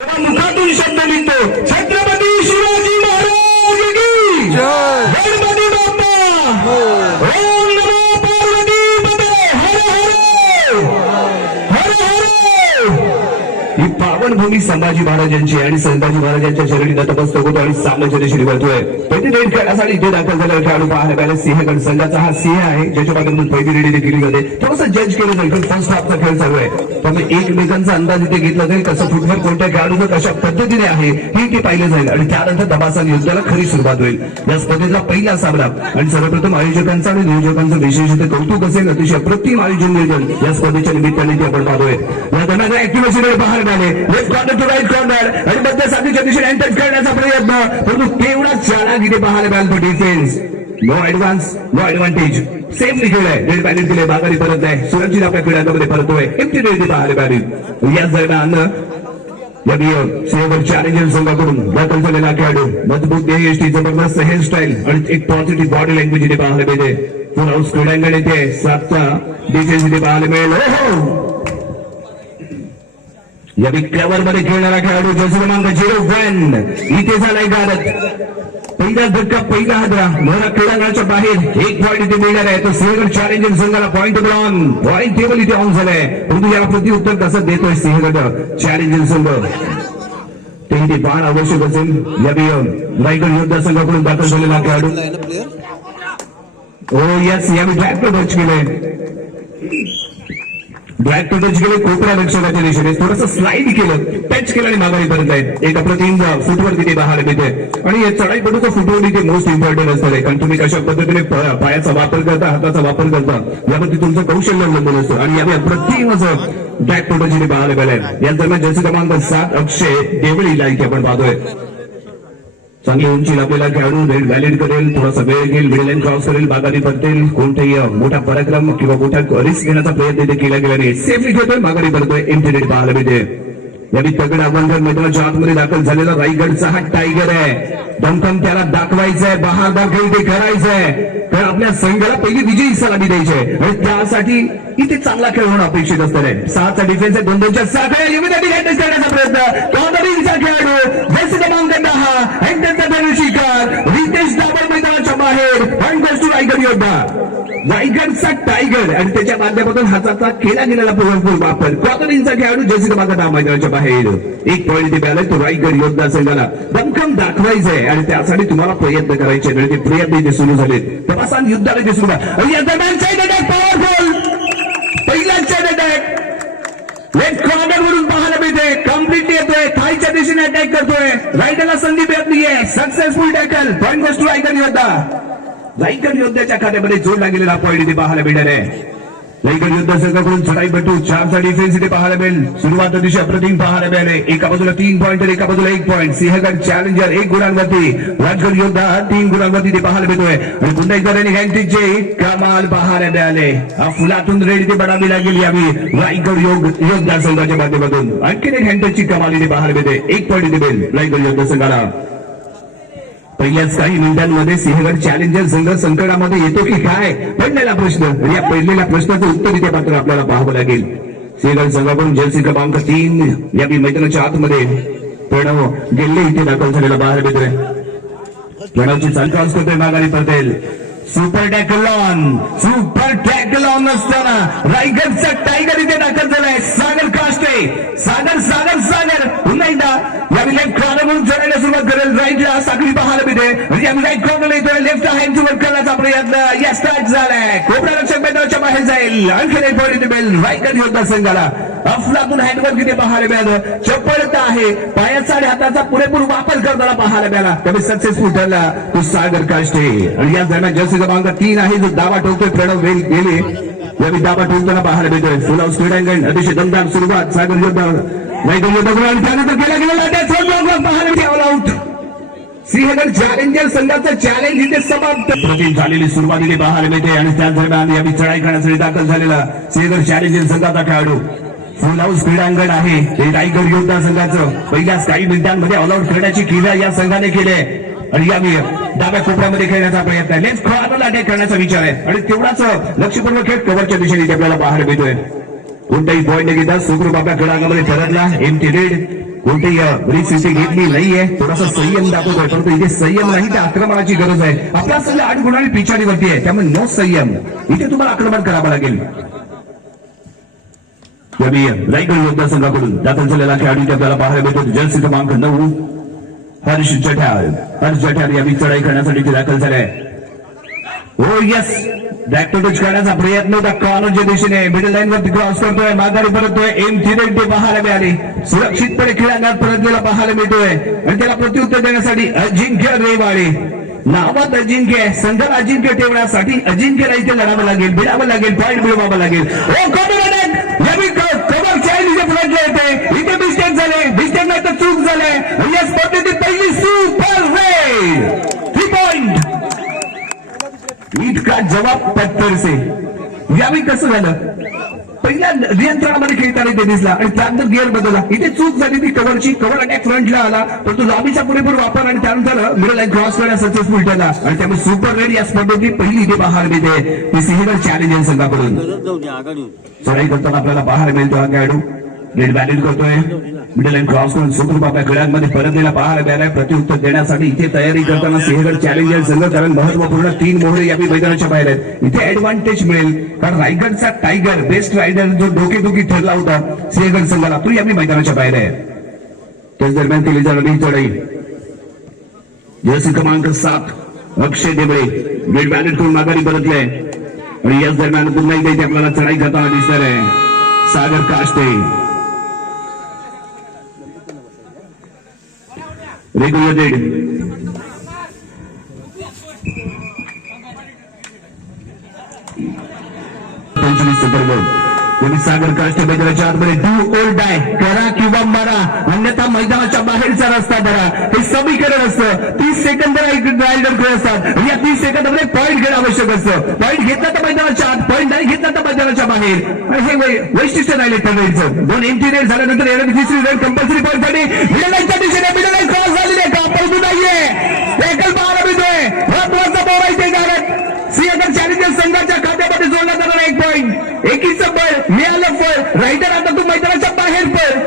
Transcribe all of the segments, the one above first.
मुखातून शब्द निघतो. छत्रपती शिवाजी महाराज. गणपती बाप्पा. ओम नमो पार्वती हर हर. हर हर. ही पावन भूमी संभाजी महाराजांची आणि संभाजी महाराजांच्या शरणी नतमस्तक होतो आणि सामन्याच्या दिशेने वळतोय पहिली रेड खेळण्यासाठी इथे दाखल झालेला खेळाडू पाहायला मिळाला. सिंहगड संघाचा हा सिंह आहे. ज्याच्या माध्यमातून पहिली रेडी देखील जाते थोडंसं जज केलं जाईल. फर्स्ट हाफचा खेळ चालू आहे. त्यामुळे एकमेकांचा अंदाज इथे घेतला जाईल कसं फुटबॉल कोणत्या खेळाडूचं कशा पद्धतीने आहे हे इथे पाहिलं जाईल. आणि त्यानंतर तपासन युद्धाला खरी सुरुवात होईल. या स्पर्धेतला पहिला सामना आणि सर्वप्रथम आयोजकांचा आणि नियोजकांचं विशेष इथे कौतुक असेल अतिशय अप्रतिम आयोजन नियोजन या स्पर्धेच्या निमित्ताने ते आपण पाहतोय. या दरम्यान ऍक्टिव्हेशन बाहेर झाले left corner to right corner आणि मध्य साधीच्या दिशेने एंटर करण्याचा प्रयत्न. परंतु तेवढा चाळा तिथे पाहायला मिळाल तो defence no advance no advantage same safely आहे रेड पॅलेट दिले बागारी परत आहे सुरक्षित आपल्या क्रीडांमध्ये परतोय एमटी रेड पाहायला मिळाली याच दरम्यान चॅलेंजर संघाकडून बॅटल झालेला खेळाडू मजबूत देहयष्टी जबरदस्त हेअरस्टाईल आणि एक पॉझिटिव्ह बॉडी लँग्वेज इथे पाहायला मिळते फुल हाऊस क्रीडांगण इथे सातचा डिटेल्स इथे पाहायला मिळेल या विक्रवर मध्ये खेळणारा खेळाडू जस क्रमांक झिरो वन इथे झालाय भारत पहिला धक्का पहिला हादरा मोहरा क्रीडांगणाच्या बाहेर एक पॉईंट इथे मिळणार आहे. तर सिंहगड चॅलेंजर संघाला पॉईंट ऑन पॉईंट टेबल इथे ऑन झालंय. परंतु याला प्रत्युत्तर कसं देतोय सिंहगड चॅलेंजर संघ. ते इथे फार आवश्यक असेल या रायगड योद्धा संघाकडून दाखल झालेला खेळाडू. हो यस यावेळी ट्रॅक्टर टच केलंय. ब्लॅक टच केले कोपरा रक्षकाच्या दिशेने थोडस स्लाइड केलं टच केलं आणि माघारी परत आहेत एक अप्रतिम फुटवर तिथे बाहेर मिळते. आणि या चढाईपटूचा फुटवर इथे मोस्ट इम्पॉर्टंट असतं आहे. कारण तुम्ही कशा पद्धतीने पायाचा वापर करता हाताचा वापर करता यामध्ये तुमचं कौशल्य अवलंबून असतं. आणि यावेळी अप्रतिम असं ब्लॅक टोटो जिथे बाहेर मिळालंय. या दरम्यान जसे क्रमांक सात अक्षय देवळी लाईक आपण पाहतोय. चांगली उंची आपल्याला खेळाडू व्हॅलिड करेल. थोडासा वेळ घेईल. मिडलाईन क्रॉस करेल. बागारी परतेल कोणताही मोठा पराक्रम किंवा मोठा रिस्क घेण्याचा प्रयत्न इथे केला गेला नाही. सेफली घेतोय. माघारी परतोय इंटरनेट पाहायला मिळते यावेळी तगड आव्हानकर मैदानाच्या आतमध्ये दाखल झालेला रायगडचा हा टायगर आहे. दमखम त्याला दाखवायचंय. बहा दाखल ते करायचंय तर आपल्या संघाला पहिली विजयी सलामी द्यायची आहे. आणि त्यासाठी इथे चांगला खेळ होणं अपेक्षित असतं आहे सहाचा डिफेन्स आहे. दोन दोनच्या सहा लिमिटेड युमिनाटी करण्याचा प्रयत्न कॉर्नरिंगचा खेळाडू बेस्ट क्रमांक दहा हँडलचा धनुशिकार रितेश दाबर मैदानाच्या बाहेर. पॉईंट गोष्टी ऐकत योद्धा रायगडचा टायगर आणि त्याच्या माध्यमातून हाताचा केला गेलेला पुरणपूर वापर. कॉर्नरिंगचा खेळाडू जैसे क्रमांक मैदानाच्या बाहेर. एक पॉईंट इथे मिळालाय तो रायगड योद्धा संघाला दमखम दाखवायचंय. आणि त्यासाठी तुम्हाला प्रयत्न करायचे आणि ते प्रयत्न इथे सुरू झालेत. तपासान युद्धाला इथे सुरू आणि या दरम्यान अटॅक पॉवरफुल पहिला अटॅक लेफ्ट कॉर्नर वरून पाहायला मिळते. कंप्लीट येतोय. थाईच्या दिशेने अटॅक करतोय. रायडरला संधी मिळत नाहीये. सक्सेसफुल टॅकल पॉईंट गोष्ट रायगड योद्धा रायगड योद्ध्याच्या खात्यामध्ये जोडला गेलेला पॉईंट इथे पाहायला मिळणार आहे रायगड योद्धा संघाकडून चढाई बटू चारचा डिफेन्स इथे पाहायला मिळेल. सुरुवात दिवशी अप्रतिम पाहायला मिळाले एका बाजूला तीन पॉईंट तर एका बाजूला एक पॉईंट सिंहगड चॅलेंजर एक गुणांवरती. राजगड योद्धा तीन गुणांवरती ते पाहायला मिळतोय. आणि पुन्हा एकदा रनिंग हँटीचे कमाल पाहायला मिळाले हा फुलातून रेड इथे बनावी लागेली आम्ही रायगड योग योद्धा संघाच्या माध्यमातून. आणखीन एक हँटरची कमाल इथे पाहायला मिळते. एक पॉईंट इथे मिळेल रायगड योद्धा संघाला. पहिल्याच काही मिनिटांमध्ये सिंहगड चॅलेंजर संघ संकटामध्ये येतो की काय? पडलेला प्रश्न. या पडलेल्या प्रश्नाचं उत्तर इथे मात्र आपल्याला पाहावं लागेल. सिंहगड संघाकडून जर्सी क्रमांक तीन या बी मैदानाच्या आतमध्ये प्रणव गेल्ले इथे दाखल झालेला बाहेर मिळतोय प्रणवची चाल क्रॉस करतोय माघारी पटेल सुपर टॅकलॉन सुपर टॅकलॉन असताना रायगडचा टायगर इथे दाखल झालाय. सागर काष्टे सागर सागर सागर पुन्हा एकदा यावेळी लेफ्ट कॉर्नर म्हणून चढायला सुरुवात करेल. राईटला साखळी पाहायला मिळते म्हणजे यावेळी राईट कॉर्नर येतोय. लेफ्ट हँड वर करण्याचा प्रयत्न. या स्टार्ट झालाय. कोपरा रक्षक मैदानाच्या बाहेर जाईल. आणखी एक पॉईंट मिळेल. रायगड योद्धा संघाला. अफलातून हँडवर किती पाहायला मिळालं? चपळता आहे. पायाचा आणि हाताचा पुरेपूर वापर करताना पाहायला मिळाला. त्यामुळे सक्सेसफुल ठरला. तो सागर काष्टे. आणि या दरम्यान जर्सी क्रमांक तीन आहे. जो दावा ठोकतोय प्रणव वेल गेले. यावेळी दावा ठोकताना पाहायला मिळतोय. फुल स्पीड अँगल अतिशय दमदार सुरुवात. सागर योद्धा. रायगड योद्धा आणि त्यानंतर केला गेलेला पाहायला मिळते आउट सिंहगड चॅलेंजर संघाचं चॅलेंज इथे समाप्त. प्रतिम झालेली सुरुवातीने पाहायला मिळते. आणि त्या दरम्यान यावेळी चढाई करण्यासाठी दाखल झालेला सिंहगड चॅलेंजर संघाचा खेळाडू. फुल हाऊस क्रीडांगण आहे. हे रायगड योद्धा संघाचं पहिल्याच काही मिनिटांमध्ये ऑलआउट करण्याची क्रीडा या संघाने केली आहे. आणि यावेळी डाव्या कोपऱ्यामध्ये खेळण्याचा प्रयत्न आहे. लेन्स कॉर्नरला अटॅक करण्याचा विचार आहे. आणि तेवढाच लक्षपूर्वक खेळ कव्हरच्या दिशेने आपल्याला बाहेर मिळतोय कोणताही पॉईंट न घेता सुखरूप आपल्या खेळांगामध्ये ठरतला एम टी रेड कोणतीही घेतली नाहीये. थोडासा संयम दाखवतोय. परंतु इथे संयम नाही तर आक्रमणाची गरज आहे. आपला संघ आठ गुणांनी पिछाडीवरती आहे. त्यामुळे नो संयम. इथे तुम्हाला आक्रमण करावं लागेल. यावेळी रायगड योद्धा संघाकडून दाखल झालेला खेळाडू आपल्याला पाहायला मिळतो जर्सी क्रमांक नऊ. हर्ष जठार. हर्ष जठार यावेळी चढाई करण्यासाठी दाखल झाले हो यस बॅक करण्याचा प्रयत्न होता. कॉर्नरच्या दिशेने मिडल लाईन वरती क्रॉस करतोय. माघारी परततोय. एम थिरेट ते पाहायला मिळाली. सुरक्षितपणे खेळांगात परतलेला पाहायला मिळतोय. आणि त्याला प्रत्युत्तर देण्यासाठी अजिंक्य रेवाळे. नावात अजिंक्य. संघाला अजिंक्य ठेवण्यासाठी अजिंक्यला इथे लढावं लागेल, भिडावं लागेल पॉईंट मिळवावं लागेल. सांगितले होते इथे मिस्टेक झाले. मिस्टेक नाही तर चूक झाले. या स्पर्धेतील पहिली सुपर रेड थ्री पॉइंट इतका जवाब पत्तर से. यावेळी कसं झालं? पहिल्या नियंत्रणामध्ये खेळताना ते दिसला आणि त्यानंतर गिअर बदलला. इथे चूक झाली ती कव्हरची कव्हर अटॅक फ्रंटला आला. परंतु लॉबीचा पुरेपूर वापर आणि त्यानंतर मिडल लाईन क्रॉस करण्या सक्सेसफुल ठरला. आणि त्यामुळे सुपर रेड या स्पर्धेतली पहिली इथे बहार मिळते. ती सिंहगड चॅलेंजर संघाकडून. चढाई करताना आपल्याला बहार मिळतो हा खेळाडू. नेट बॅलेट करतोय. मिडल लाईन क्रॉस करून सुखरूप आपल्या खेळांमध्ये परतलेला पाहायला मिळालाय. प्रत्युत्तर देण्यासाठी इथे तयारी करताना सिंहगड चॅलेंजर संघ कारण महत्त्वपूर्ण तीन मोहरे या मैदानाच्या बाहेर आहेत. इथे ऍडव्हान्टेज मिळेल. कारण रायगडचा टायगर बेस्ट रायडर जो डोकेदुखी ठरला होता सिंहगड संघाला तो यावेळी मैदानाच्या बाहेर आहे. त्याच दरम्यान केली जाणारी ही चढाई. जर्सी क्रमांक सात अक्षय देबळे नेट बॅलेट करून माघारी परतले आणि याच दरम्यान पुन्हा एकदा इथे आपल्याला चढाई करताना दिसणार आहे. सागर काष्टे. रेग्युलेटेड पंचवीस सागर काष्टे मैदानाच्या आतमध्ये डू ओल डाय करा किंवा मरा. अन्यथा मैदानाच्या बाहेरचा रस्ता धरा. हे समीकरण असतं. तीस सेकंद रायडर खेळ असतात. या तीस सेकंदामध्ये पॉईंट घेणं आवश्यक असतं. पॉईंट घेतला तर मैदानाच्या आत पॉईंट नाही घेतला तर मैदानाच्या बाहेर. हे वैशिष्ट्य राहिले ठरवायचं. दोन एमटी रेड झाल्यानंतर येणारी तिसरी रेड कंपल्सरी पॉईंटसाठी मिडल क्रॉस झालेली आहे का परंतु नाहीये एकच पाहायला मिळतोय महत्त्वाचा बॉल आहे ते सिंहगड चॅलेंजर संघाच्या खात्यामध्ये जोडला जाणार एक पॉईंट एकीचं बळ मिळालं फळ रायडर आता तू मैदानाच्या बाहेर पळ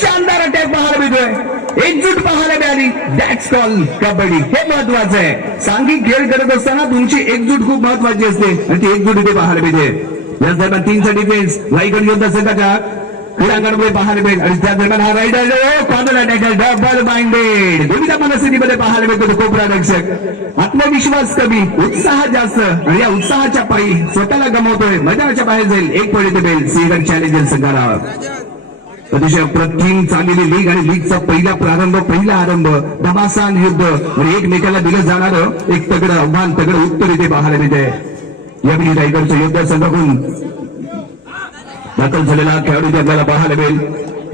शानदार अटॅक पाहायला मिळतोय एकजूट पाहायला मिळाली दॅट्स कॉल कबड्डी। हे महत्वाचं आहे सांघिक खेळ करत असताना तुमची एकजूट खूप महत्वाची असते। आणि ती एकजूट इथे पाहायला मिळते याच दरम्यान तीनचा डिफेन्स रायगड योद्धा संघाच्या क्रीडांगणमध्ये पाहायला मिळेल. आणि त्या दरम्यान हा raider corner attacker double minded दोन्हीच्या मनस्थितीमध्ये पाहायला मिळतो कोपरा रक्षक आत्मविश्वास कमी उत्साह जास्त. आणि या उत्साहाच्या पायी स्वतःला गमावतोय. मैदानाच्या बाहेर जाईल. एक पॉईंट मिळेल चॅलेंजर संघाला. अतिशय प्रतिम चाललेली लीग आणि लीगचा पहिला प्रारंभ पहिला आरंभ दबासान युद्ध. आणि एकमेकाला दिलं जाणारं एक तगड आव्हान तगड उत्तर इथे पाहायला मिळते यावेळी रायगडच्या योद्धा संघाकडून. दाखल झालेला खेळाडू आपल्याला पाहायला मिळेल.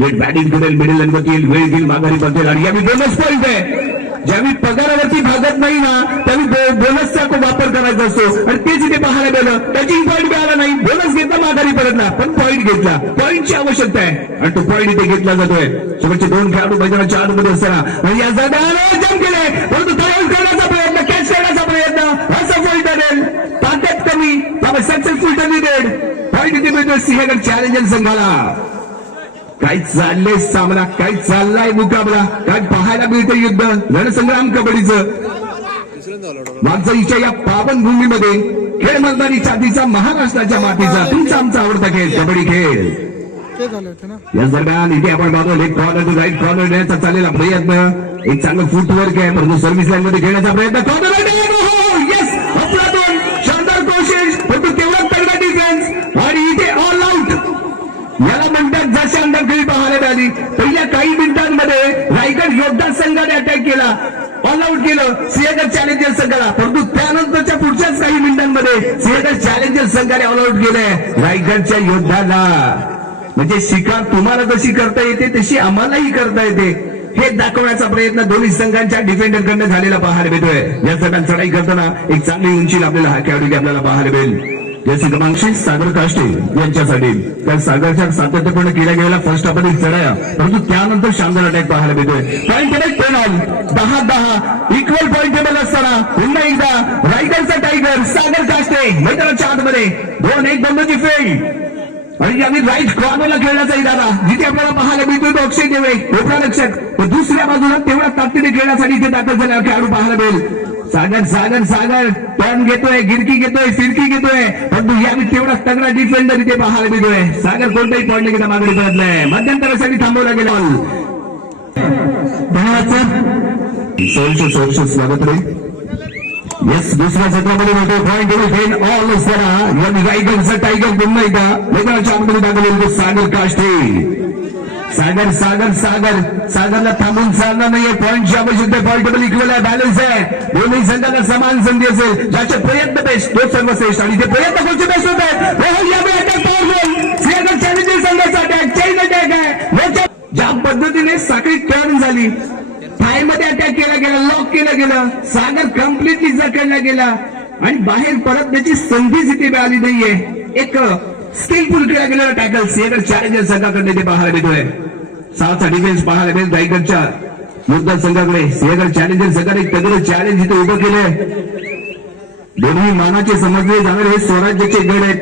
नेट बॅटिंग करेल मिडल लाईनवरती येईल वेळ घेईल माघारी बघेल आणि यावेळी बोनस पॉईंट आहे. ज्यावेळी पगारावरती भागत नाही ना त्यावेळी बोनसचा खूप वापर करायचा असतो. आणि तेच इथे पाहायला गेलं टचिंग पॉईंट मिळाला नाही. बोनस घेतला माघारी परतला पण पॉईंट घेतला. पॉईंटची आवश्यकता आहे. आणि तो पॉईंट इथे घेतला जातोय. शेवटचे दोन खेळाडू मैदानाच्या आतमध्ये असताना. आणि या जागा जम केले. परंतु तयार करण्याचा प्रयत्न कॅच करण्याचा प्रयत्न असफल ठरेल ताकद कमी त्यामुळे सक्सेसफुल ठरली रेड सिंहगड चॅलेंजर संघाला काय चाललंय सामना काय चाललाय मुकाबला. काय पाहायला मिळतं युद्ध? रणसंग्राम कबड्डीचं. वागजाईच्या या पावन भूमीमध्ये खेळ मैदानी छातीचा महाराष्ट्राच्या मातीचा. तुमचा आमचा आवडता खेळ कबड्डी खेळ. या दरम्यान इथे आपण पाहतो लेफ्ट कॉर्नर राईट कॉर्नर देण्याचा चाललेला प्रयत्न. एक चांगलं फुटवर्क आहे परंतु सर्व्हिस लाईन मध्ये खेळण्याचा प्रयत्न. इथे ऑल आउट याला म्हणतात जसे अंदर खेळी पाहायला मिळाली पहिल्या काही मिनिटांमध्ये रायगड योद्धा संघाने अटॅक केला. ऑल आउट केलं सिंहगड चॅलेंजर संघाला. परंतु त्यानंतरच्या पुढच्याच काही मिनिटांमध्ये सिंहगड चॅलेंजर संघाने ऑल आउट केलंय रायगडच्या योद्धाला. म्हणजे शिकार तुम्हाला जशी करता येते तशी आम्हालाही करता येते. हे दाखवण्याचा प्रयत्न दोन्ही संघांच्या डिफेंडरकडनं झालेला पाहायला मिळतोय. या दरम्यान चढाई करताना एक चांगली उंची आपल्याला हा खेळाडू आपल्याला पाहायला मिळेल. या क्रमांकशी सागर काष्टे यांच्यासाठी. त्या सागरच्या सातत्यपूर्ण केल्या गेलेल्या फर्स्ट आपण चढाया परंतु त्यानंतर शानदार अटॅक पाहायला मिळतोय. पॉईंट टेबल टेन दहा दहा. इक्वल पॉईंट टेबल असताना पुन्हा एकदा रायगडचा टायगर सागर काष्टे मैदानाच्या आतमध्ये. दोन एक बंदची फेल आणि आम्ही राईट कॉर्नरला खेळण्याचा इरादा. जिथे आपल्याला पाहायला मिळतोय तो अक्षय देवे कोपरा रक्षक दुसऱ्या बाजूला तेवढा ताकदीने खेळण्यासाठी इथे दाखल झाल्यावर खेळाडू पाहायला मिळेल. सागर सागर सागर. टर्न घेतोय गिरकी घेतोय फिरकी घेतोय. परंतु यावेळी तेवढा तगडा डिफेंडर इथे पाहायला मिळतोय. सागर कोणताही पॉईंट घेता मागणी करत नाही. मध्यंतरासाठी थांबवला गेला सोळशे सोळशे स्वागत रे. येस दुसऱ्या सत्रामध्ये मोठे पॉईंट टेबल फेन ऑल करा यांनी रायगडचा टायगर पुन्हा एकदा. मैदानाच्या आतमध्ये दाखवले तो सागर काष्टे. सागर सागर सागर. सागरला थांबून चालणार नाहीये. पॉईंटची आवश्यकता पॉईंटेबल इक्वल आहे. बॅलन्स आहे. दोन्ही संघांना समान संधी असेल. ज्याचे प्रयत्न बेस्ट तो सर्वश्रेष्ठ. आणि ते प्रयत्न कोणते बेस्ट होत आहेत संघाचा अटॅक चेन अटॅक आहे. ज्या पद्धतीने साखळी टर्न झाली थायमध्ये अटॅक केला गेला लॉक केलं गेलं सागर कम्प्लिटली जखडला गेला. आणि बाहेर परतण्याची संधीच इथे मिळाली नाहीये. एक स्किलफुल केला गेलेला टॅकल सिएटर चॅलेंजर संघाकडे ते पाहायला मिळतोय. सहाचा डिफेन्स पाहायला मिळेल रायगडच्या मुद्दा संघाकडे सिएटर चॅलेंजर संघाने एक चॅलेंज इथे उभं केलंय. दोन्ही मानाचे समजले जाणारे हे स्वराज्याचे गड आहेत.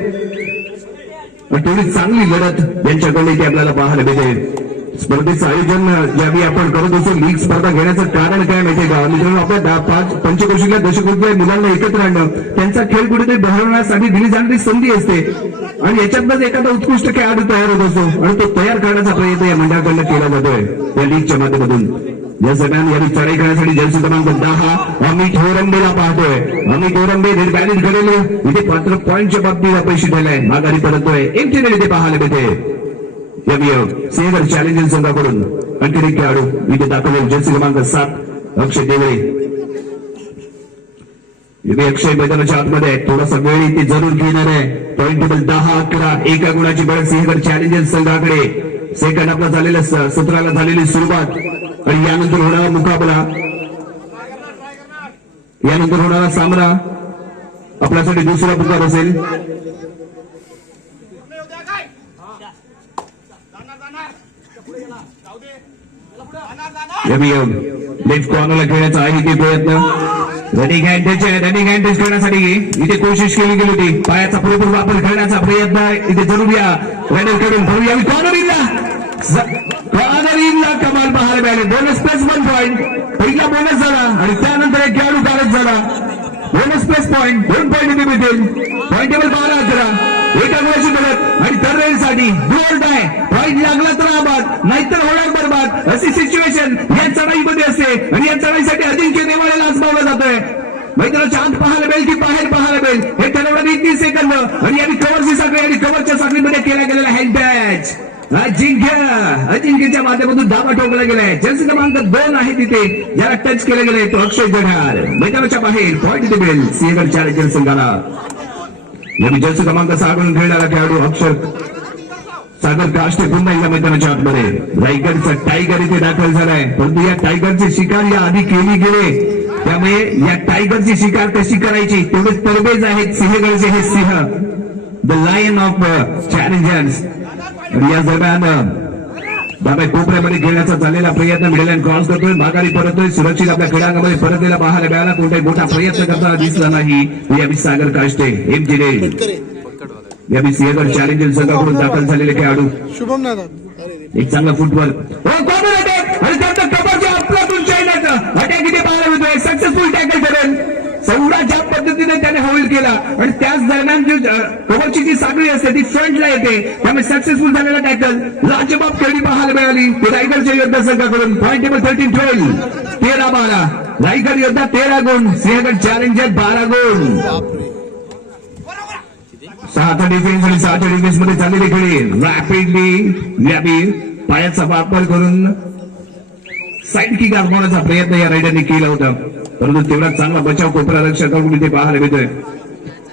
पण थोडी चांगली लढत यांच्याकडे इथे आपल्याला पाहायला मिळते. स्पर्धेचं आयोजन यावेळी आपण करत असून लीग स्पर्धा घेण्याचं कारण काय माहितीये का? मित्रांनो आपल्या दहा पाच पंचकोशीतल्या दशकोशीतल्या मुलांना एकत्र आणणं त्यांचा खेळ कुठेतरी बहरवण्यासाठी दिली जाणारी संधी असते. आणि याच्यातनंच एखादा उत्कृष्ट खेळाडू तयार होत असतो. आणि तो तयार करण्याचा प्रयत्न या मंडळाकडनं केला जातोय. या लीगच्या माध्यमातून. या सगळ्यांनी या विचारही करण्यासाठी जर्सी क्रमांक दहा अमित होरंबेला पाहतोय. अमित होरंबे रेड घडेल इथे पात्र पॉईंटच्या बाबतीत अपयशी ठरलाय माघारी परतोय एक ठिकाणी ते पाहायला भेटेल. यावी सेवर चॅलेंजर संघाकडून अंतिरिक्त खेळाडू इथे दाखवले. जर्सी क्रमांक सात अक्षय देवळे इथे अक्षय मैदानाच्या आतमध्ये थोडासा वेळ इथे जरूर घेणार आहे. पॉईंट टेबल दहा अकरा एका गुणाची बळ सिंहगड चॅलेंजर संघाकडे. सेकंड आपला झालेला स- सत्राला झालेली सुरुवात. आणि यानंतर होणारा मुकाबला. यानंतर होणारा सामना. आपल्यासाठी दुसरा पुकार असेल. लेफ्ट कॉर्नरला खेळण्याचा आहे ते प्रयत्न. रनिंग हँड रनिंग हँडेज करण्यासाठी. इथे कोशिश केली गेली होती. पायाचा पुरेपूर वापर करण्याचा प्रयत्न इथे जरूर या. रॅडरकडून भरू यावी. कॉर्नर इनला. कॉर्नर इनला. कमाल पाहायला मिळाले. बोनस प्लस वन पॉईंट पहिला बोनस झाला. आणि त्यानंतर एक खेळाडू कारच झाला. बोनस प्लस पॉईंट दोन पॉईंट इथे मिळतील. पॉईंट टेबल बारा जरा एका गोळ्याची मदत आणि तरवेळीसाठी गोल्ड आहे पॉईंट लागला तर आबाद नाहीतर होणार बरबाद. अशी सिच्युएशन या चढाईमध्ये असते आणि या चढाईसाठी अजिंक्य नेवाळ्याला आजमावलं जातोय. मैदानाच्या चांद पाहायला मिळेल की बाहेर पाहायला मिळेल. हे ठरवण्यात तीस सेकंद आणि यांनी कव्हरची साखळी आणि कव्हरच्या साखळीमध्ये केला गेलेला हँड बॅच अजिंक्य अजिंक्यच्या माध्यमातून दावा ठोकला गेलाय. जर्सी क्रमांक दोन आहे तिथे. ज्याला टच केलं गेलंय तो अक्षय जढार मैदानाच्या बाहेर पॉईंट इथे मिळेल. सिंहगड चॅलेंजर संघाला. जर्सी क्रमांक सहा खेळणारा खेळाडू अक्षर सागर काष्टे पुन्हा या मैदानाच्या आतमध्ये. रायगडचा टायगर इथे दाखल झालाय. परंतु या टायगरची शिकार या आधी केली गेले. त्यामुळे या टायगरची शिकार कशी करायची? तेवढे तरबेज आहेत सिंहगडचे हे सिंह. द लायन ऑफ चॅलेंजर्स या दरम्यान uh, बाबा कोपऱ्यामध्ये खेळण्याचा झालेला प्रयत्न मिळाला क्रॉस करतोय. माघारी परतोय सुरक्षित आपल्या क्रीडांगामध्ये परतलेला पाहायला मिळाला कोणताही मोठा प्रयत्न करताना दिसला नाही. सागर काष्टे एम जिने यावी सिंहगड चॅलेंजर संघाकडून दाखल झालेले खेळाडू. शुभम नादात एक चांगला कॉर्नर अटॅक आणि त्यानंतर कबरच्या आपल्यातून चैनाचं अटॅक इथे पाहायला मिळतोय? सक्सेसफुल टॅकल करेल सौरा ज्या पद्धतीने त्याने होल्ड केला. आणि त्याच दरम्यान जी अ, कव्हरची जी साखळी असते ती फ्रंटला येते. त्यामुळे सक्सेसफुल झालेला टॅकल लाजबाब खेळी पाहायला मिळाली. ते रायगडच्या योद्धा संघाकडून पॉईंट टेबल थर्टीन ट्वेल्व तेरा बारा. रायगड योद्धा तेरा गुण. सिंहगड चॅलेंजर बारा गुण. सहाचा डिफेन्स आणि सहाच्या डिफेन्समध्ये चाललेली खेळी. रॅपिडली याबी पायाचा वापर करून साईड किक आजमावण्याचा प्रयत्न या रायडरने केला होता. परंतु तेवढा चांगला बचाव कोपरा रक्षकाकडून इथे पाहायला मिळतोय.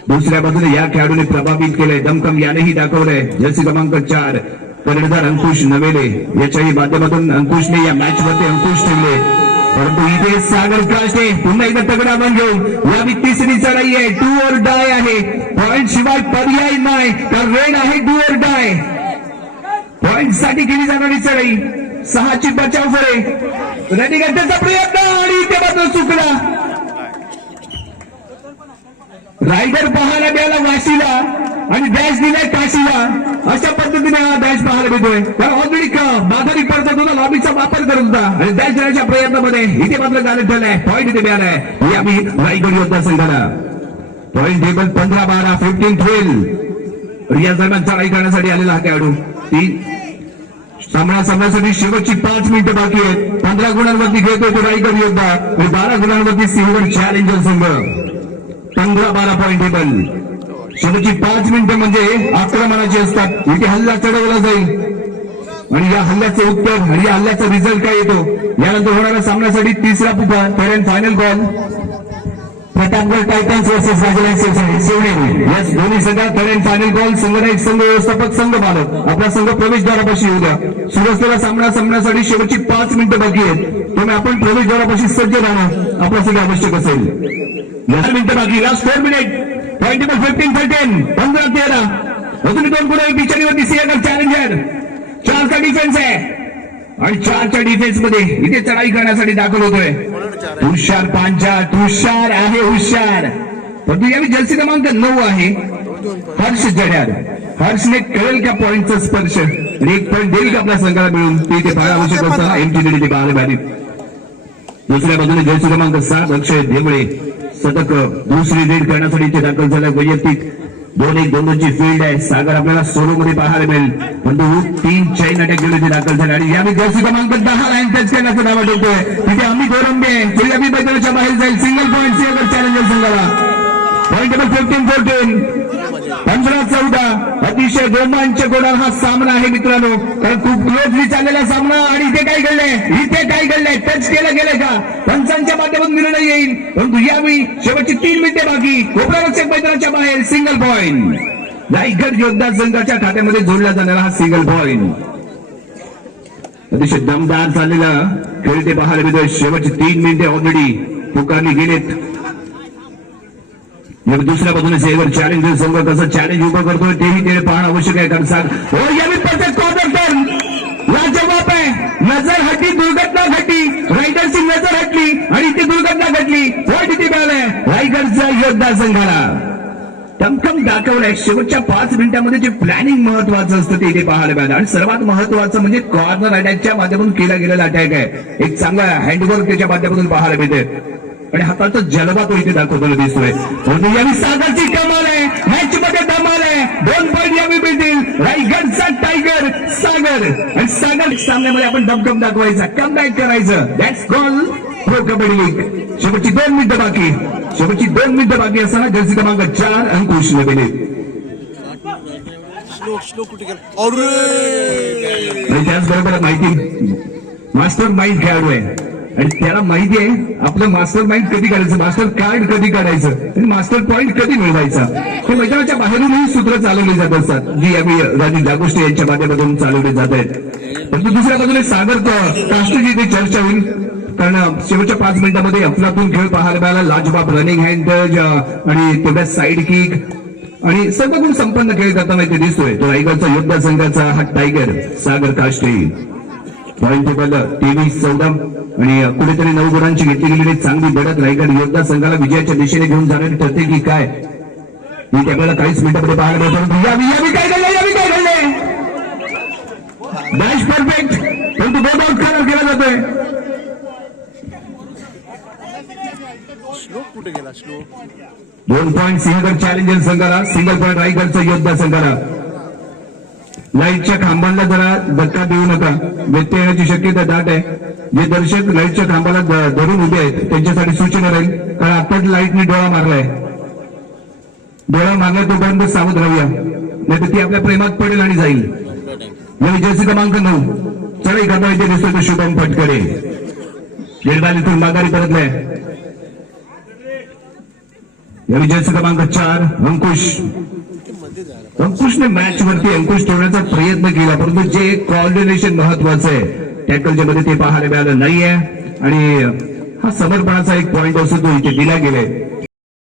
दुसऱ्या बाजूने या खेळाडूने प्रभावित केलंय. दमकम यानेही दाखवलंय. जर्सी क्रमांक चार कर्णधार अंकुश नवेले. याच्याही माध्यमातून अंकुशने या मॅच मध्ये अंकुश ठेवले. परंतु इथे सागर काष्टे पुन्हा एकदा तगडा बन घेऊन यावी तिसरी चढाई आहे टू और डाय आहे. पॉइंट शिवाय पर्याय नाही तर रेड आहे टू और डाय पॉइंटसाठी केली जाणारी चढाई. सहाची बचाव फरे रेडी करण्याचा प्रयत्न आणि ते मात्र चुकला. रायडर पाहायला मिळाला वाशीला. आणि बॅच दिलाय काशीला. अशा पद्धतीने हा बॅच पाहायला मिळतोय. कारण ऑलरेडी माघारी पडतात होता लॉबीचा वापर करत होता आणि बॅच देण्याच्या प्रयत्नामध्ये इथे मात्र गाडत ठरलाय. पॉईंट इथे मिळालाय. आम्ही रायगड योद्धा संघाला. पॉईंट टेबल पंधरा बारा फिफ्टीन ट्वेल्व या दरम्यान चढाई करण्यासाठी आलेला हा खेळाडू ती सामना सामन्यासाठी शेवटची पाच मिनिटं बाकी आहेत. पंधरा गुणांवरती खेळतोय तो रायगड योद्धा. आणि बारा गुणांवरती सिल्वर चॅलेंजर संघ. पंधरा बारा पॉईंट टेबल शेवटची पाच मिनिटं म्हणजे आक्रमणाची असतात. इथे हल्ला चढवला जाईल. आणि या हल्ल्याचं उत्तर आणि या हल्ल्याचा रिझल्ट काय येतो? यानंतर होणाऱ्या सामन्यासाठी तिसरा पुकार third and final call Pratapgad Titans versus Rajraj Shivneri. याच दोन्ही संघात थर्ड अँड फायनल कॉल संघनायक संघ व्यवस्थापक संघ पालक आपला संघ प्रवेशद्वारापाशी येऊ द्या सुरू असलेला सामना संपण्यासाठी शेवटची पाच मिनिटं बाकी आहेत. त्यामुळे आपण प्रवेशद्वारापाशी सज्ज राहणं आपल्यासाठी आवश्यक असेल. दहा मिनिटं बाकी last four minute fifteen thirteen पंधरा तेरा अजून दोन गुण बिचारीवरती सिंहगड चॅलेंजर चारचा डिफेन्स आहे आणि चारच्या डिफेन्समध्ये इथे चढाई करण्यासाठी दाखल होतोय. हुशार पांचा हुशार आहे हुशार. परंतु यावेळी जर्सी क्रमांक नऊ आहे. हर्ष जड्यार. हर्षने कळेल का पॉईंटचा स्पर्श? आणि एक पॉईंट देईल का आपल्या संघाला मिळून? ते इथे फार आवश्यक असताना एमटी ते पाहायला बारीक दुसऱ्या बाजूने जर्सी क्रमांक सात अक्षय देवळे. शतक दुसरी लीड करण्यासाठी इथे दाखल झाला वैयक्तिक. दोन एक दोन दोनची फील्ड आहे. सागर आपल्याला सोलो मध्ये पाहायला मिळेल. परंतु तीन चैन अटॅक गेले इथे दाखल झाले. आणि यावेळी जर्सी क्रमांक दहा लाईन टच करण्याचा दावा ठेवतोय तिथे आम्ही गोरंबे आहे. अमी बैतलच्या बाहेर जाईल. सिंगल पॉईंट सिंगल चॅलेंजर संघाला पॉईंट नंबर फिफ्टीन फोर्टीन अतिशय रोमांचक होणार हा सामना आहे मित्रांनो. कारण खूप क्लोजली चाललेला सामना आणि इथे काय घडलंय? इथे काय घडलंय? टच केलं गेलं का? पंचांच्या माध्यमातून निर्णय येईल. परंतु यावेळी शेवटची तीन मिनिटे बाकी. कोपरारक्षक मैदानाच्या बाहेर सिंगल पॉईंट रायगड योद्धा संघाच्या खात्यामध्ये जोडला जाणारा हा सिंगल पॉईंट अतिशय दमदार चाललेला खेळ ते पाहायला मिळतोय. शेवटची तीन मिनिटे ऑलरेडी पुकारली गेलेत. मग दुसऱ्या बाजूने सेवर चॅलेंजर संघ कसं चॅलेंज उभं करतोय तेही ते पाहणं आवश्यक आहे कारण सांग हो यावेळी परफेक्ट कॉर्नर लाजवाब आहे. नजर हटली दुर्घटना घटली. रायडरची नजर हटली आणि ती दुर्घटना घडली पॉईंट इथे मिळालाय? रायगडचा योद्धा संघाला. टमटम दाखवलाय शेवटच्या पाच मिनिटांमध्ये जे प्लॅनिंग महत्वाचं असतं ते इथे पाहायला मिळालं. आणि सर्वात महत्वाचं म्हणजे कॉर्नर अटॅकच्या माध्यमातून केला गेलेला अटॅक आहे. एक चांगला हँडवर्क त्याच्या माध्यमातून पाहायला मिळते आणि हाताचा जलवा तो इथे दाखवताना दिसतोय. परंतु यावेळी सागरची कमाल आहे. मॅच मध्ये धमाल आहे. दोन पॉईंट यावेळी मिळतील. रायगडचा टायगर सागर. आणि सागर सामन्यामध्ये आपण दमदम दाखवायचा. कम बॅक करायचं. That's call pro kabaddi league शेवटची दोन मिनिटं बाकी. शेवटची दोन मिनिटं बाकी असताना जर्सी क्रमांक चार अंकुश गेला आणि त्याचबरोबर माहिती मास्टर माइंड खेळाडू आहे. आणि त्याला माहिती आहे आपलं मास्टर माइंड कधी काढायचं? मास्टर कार्ड कधी काढायचं? आणि मास्टर पॉईंट कधी मिळवायचा? हे मैदानाच्या बाहेरूनही सूत्र चालवली जात असतात. जी आम्ही राजीव जागोष्टी यांच्या माध्यमातून चालवली जात आहेत. परंतु दुसऱ्या बाजूने सागर काष्टची चर्चा होईल. कारण शेवटच्या पाच मिनिटांमध्ये अफलातून खेळ पाहायला मिळाला. लाजबाब रनिंग हँड आणि तेवढ्या साईड किक आणि सर्व गुण संपन्न खेळ करताना इथे दिसतोय. तो रायगडचा योद्धा संघाचा हा tiger Sagar Kashte. Point table तेवीस चौदा आणि कुठेतरी नऊ गुणांची घेतली गेलेली चांगली लढत रायगड योद्धा संघाला विजयाच्या दिशेने घेऊन जाणारी ठरते की काय? मी त्यावेळेला काहीच मिनिटांमध्ये पाहायला मिळतो मॅच परफेक्ट परंतु बोट आउट कलर केला जातोय. स्लो कुठे गेला? दोन पॉईंट सिंहगड चॅलेंजर संघाला सिंगल पॉईंट रायगडचा योद्धा संघाला. लाईटच्या खांबांना जरा धक्का देऊ नका. व्यत्यय येण्याची शक्यता दाट आहे. जे दर्शक लाईटच्या खांबाला धरून उभे आहेत त्यांच्यासाठी सूचना राहील. कारण आताच लाईटने डोळा मारलाय. डोळा मारलाय तोपर्यंत सावध राहूया. नाही तर ती आपल्या प्रेमात पडेल आणि जाईल. या विजयाचे क्रमांक नऊ. चला एखादा इथे दिसतो तो शुभम फटकडे गेलबालीतून माघारी परतलाय या विजयाचे क्रमांक चार अंकुश. अंकुशने मॅच वरती अंकुश ठेवण्याचा प्रयत्न केला परंतु जे कॉर्डिनेशन महत्वाचं आहे टॅकलच्या मध्ये ते पाहायला मिळालं नाहीये. आणि हा समर्पणाचा एक पॉइंट असतो तो इथे दिला गेलाय.